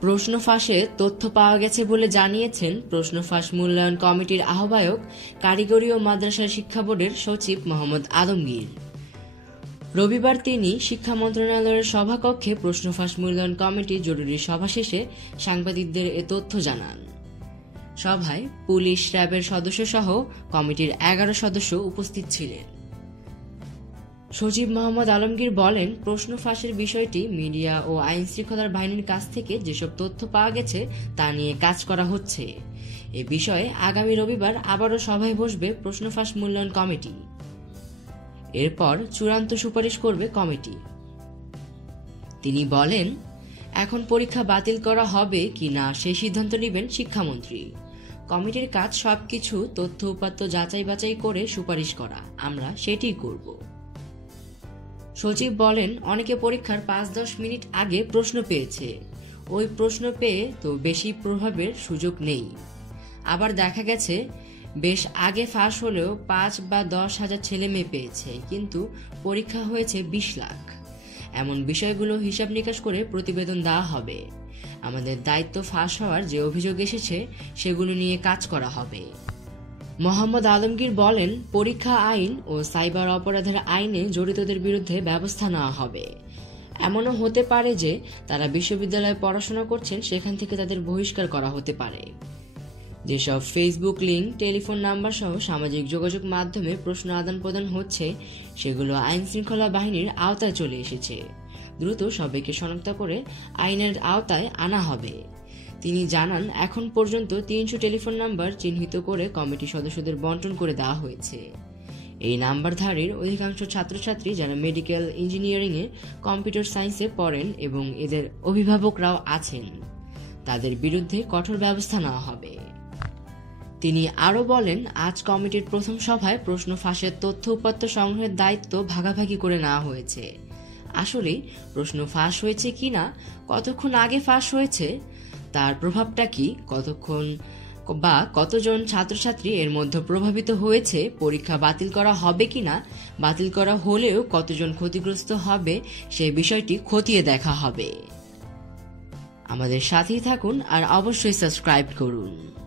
প্রশ্ন ফাঁসে তথ্য পাওয়া গেছে বলে জানিয়েছেন প্রশ্ন ফাঁস মূল্যায়ন কমিটির আহ্বায়ক, কারিগরি ও মাদ্রাসা শিক্ষা বোর্ডের সচিব মোহাম্মদ আলমগীর রবিবার তিনি শিক্ষা মন্ত্রণালয়ের সভাকক্ষে প্রশ্ন ফাঁস মূল্যায়ন কমিটির জরুরি সভা শেষে সাংবাদিকদের এ তথ্য জানান। সভায় পুলিশ, র্যাবের সদস্য সহ কমিটির এগারো সদস্য উপস্থিত ছিলেন। সচিব মোহাম্মদ আলমগীর বলেন, প্রশ্ন ফাঁসের বিষয়টি মিডিয়া ও আইন শৃঙ্খলার বাহিনীর কাছ থেকে যেসব তথ্য পাওয়া গেছে, তা নিয়ে কাজ করা হচ্ছে। এ বিষয়ে আগামী রবিবার আবারও সভায় বসবে প্রশ্ন ফাঁস মূল্যায়ন কমিটি। এরপর চূড়ান্ত সুপারিশ করবে কমিটি। তিনি বলেন, এখন পরীক্ষা বাতিল করা হবে কি না সেই সিদ্ধান্ত নেবেন শিক্ষামন্ত্রী। কমিটির কাজ সবকিছু তথ্য উপাত্ত যাচাই বাছাই করে সুপারিশ করা, আমরা সেটিই করব। সচিব বলেন, অনেকে পরীক্ষার পাঁচ দশ মিনিট আগে প্রশ্ন পেয়েছে। ওই প্রশ্ন পেয়ে তো বেশি প্রভাবের সুযোগ নেই। আবার দেখা গেছে, বেশ আগে ফাঁস হলেও পাঁচ বা দশ হাজার ছেলে মেয়ে পেয়েছে, কিন্তু পরীক্ষা হয়েছে বিশ লাখ। এমন বিষয়গুলো হিসাব নিকাশ করে প্রতিবেদন দেওয়া হবে। আমাদের দায়িত্ব ফাঁস হওয়ার যে অভিযোগ এসেছে, সেগুলো নিয়ে কাজ করা হবে। মোহাম্মদ আলমগীর বলেন, পরীক্ষা আইন ও সাইবার অপরাধের আইনে জড়িতদের বিরুদ্ধে ব্যবস্থা নেওয়া হবে। এমনও হতে পারে যে তারা বিশ্ববিদ্যালয়ে পড়াশোনা করছেন, সেখান থেকে তাদের বহিষ্কার করা হতে পারে। যেসব ফেসবুক লিঙ্ক টেলিফোন নাম্বার সহ সামাজিক যোগাযোগ মাধ্যমে প্রশ্ন আদান প্রদান হচ্ছে, সেগুলো আইন শৃঙ্খলা বাহিনীর আওতায় চলে এসেছে। দ্রুত সবাইকে শনাক্ত করে আইনের আওতায় আনা হবে। তিনি জানান, এখন পর্যন্ত তিনশো টেলিফোন নাম্বার চিহ্নিত করে কমিটি সদস্যদের বন্টন করে দেওয়া হয়েছে। এই নাম্বারধারীর অধিকাংশ ছাত্রছাত্রী যারা মেডিকেল ইঞ্জিনিয়ারিংয়ে কম্পিউটার সায়েন্সে পড়েন এবং এদের অভিভাবকরাও আছেন, তাদের বিরুদ্ধে কঠোর ব্যবস্থা নেওয়া হবে। তিনি আরও বলেন, আজ কমিটির প্রথম সভায় প্রশ্ন ফাঁসের তথ্য উপাত্ত সংগ্রহের দায়িত্ব ভাগাভাগি করে নেওয়া হয়েছে। আসলে প্রশ্ন ফাঁস হয়েছে কিনা, কতক্ষণ আগে ফাঁস হয়েছে তার প্রভাবটা কি? কতক্ষণ বা কতজন ছাত্রছাত্রী এর মধ্যে প্রভাবিত হয়েছে? পরীক্ষা বাতিল করা হবে কিনা? বাতিল করা হলেও কতজন ক্ষতিগ্রস্ত হবে? সে বিষয়টি খতিয়ে দেখা হবে। আমাদের সাথেই থাকুন আর অবশ্যই সাবস্ক্রাইব করুন।